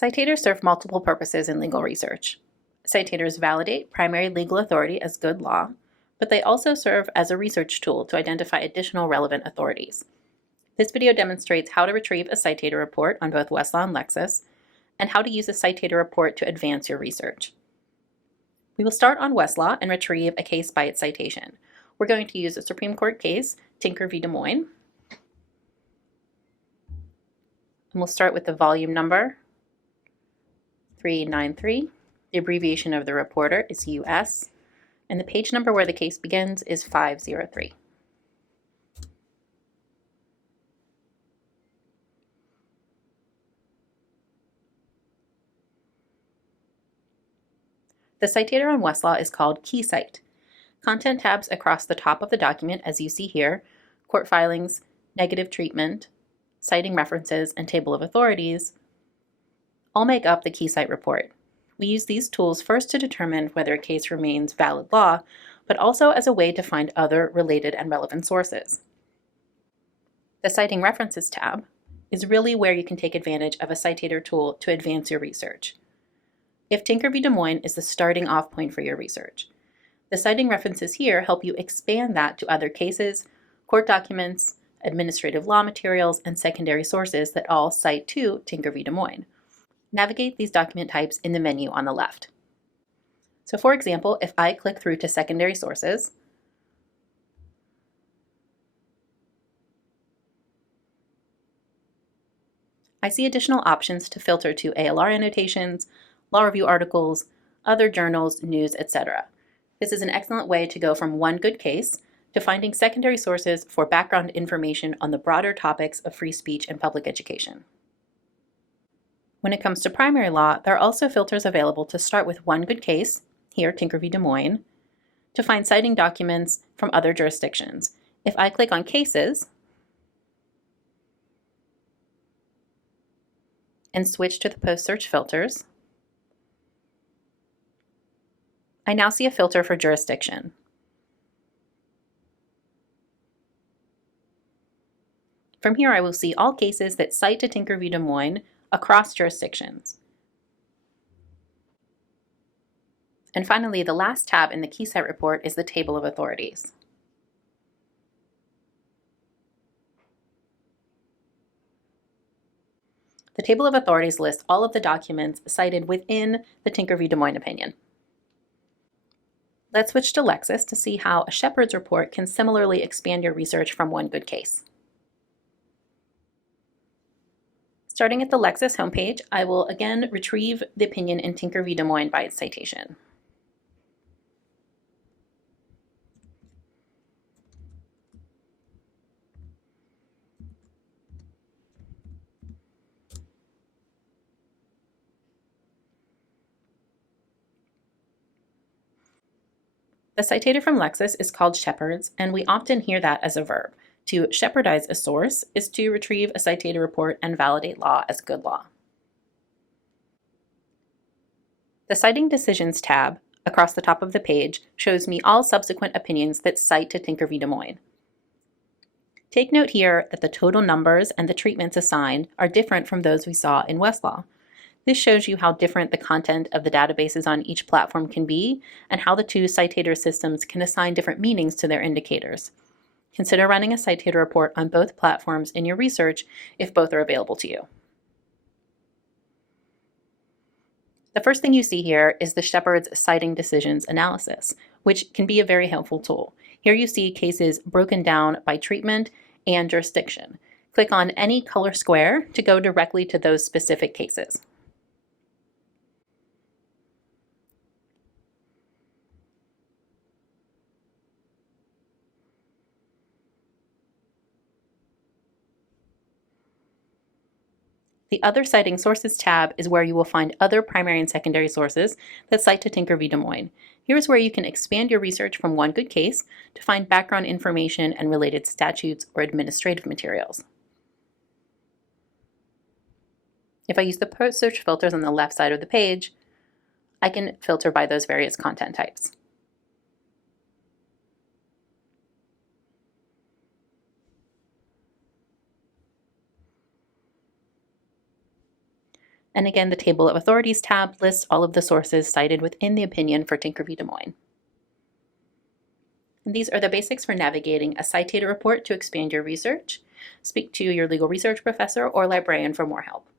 Citators serve multiple purposes in legal research. Citators validate primary legal authority as good law, but they also serve as a research tool to identify additional relevant authorities. This video demonstrates how to retrieve a citator report on both Westlaw and Lexus, and how to use a citator report to advance your research. We will start on Westlaw and retrieve a case by its citation. We're going to use a Supreme Court case, Tinker v. Des Moines. And we'll start with the volume number, 393. The abbreviation of the reporter is US, and the page number where the case begins is 503. The citator on Westlaw is called Key Cite. Content tabs across the top of the document, as you see here, court filings, negative treatment, citing references, and table of authorities, all make up the Key Cite report. We use these tools first to determine whether a case remains valid law, but also as a way to find other related and relevant sources. The Citing References tab is really where you can take advantage of a citator tool to advance your research. If Tinker v. Des Moines is the starting off point for your research, the citing references here help you expand that to other cases, court documents, administrative law materials, and secondary sources that all cite to Tinker v. Des Moines. Navigate these document types in the menu on the left. So for example, if I click through to secondary sources, I see additional options to filter to ALR annotations, law review articles, other journals, news, etc. This is an excellent way to go from one good case to finding secondary sources for background information on the broader topics of free speech and public education. When it comes to primary law, there are also filters available to start with one good case, here Tinker v. Des Moines, to find citing documents from other jurisdictions. If I click on Cases and switch to the post-search filters, I now see a filter for jurisdiction. From here, I will see all cases that cite to Tinker v. Des Moines across jurisdictions. And finally, the last tab in the Key Cite report is the Table of Authorities. The Table of Authorities lists all of the documents cited within the Tinker v. Des Moines opinion. Let's switch to Lexus to see how a Shepard's report can similarly expand your research from one good case. Starting at the Lexus homepage, I will again retrieve the opinion in Tinker v. Des Moines by its citation. The citator from Lexus is called Shepard's, and we often hear that as a verb. To shepardize a source is to retrieve a citator report and validate law as good law. The Citing Decisions tab across the top of the page shows me all subsequent opinions that cite to Tinker v. Des Moines. Take note here that the total numbers and the treatments assigned are different from those we saw in Westlaw. This shows you how different the content of the databases on each platform can be, and how the two citator systems can assign different meanings to their indicators. Consider running a citator report on both platforms in your research if both are available to you. The first thing you see here is the Shepard's Citing Decisions analysis, which can be a very helpful tool. Here you see cases broken down by treatment and jurisdiction. Click on any color square to go directly to those specific cases. The Other Citing Sources tab is where you will find other primary and secondary sources that cite to Tinker v. Des Moines. Here's where you can expand your research from one good case to find background information and related statutes or administrative materials. If I use the post-search filters on the left side of the page, I can filter by those various content types. And again, the Table of Authorities tab lists all of the sources cited within the opinion for Tinker v. Des Moines. And these are the basics for navigating a Citator report to expand your research. Speak to your legal research professor or librarian for more help.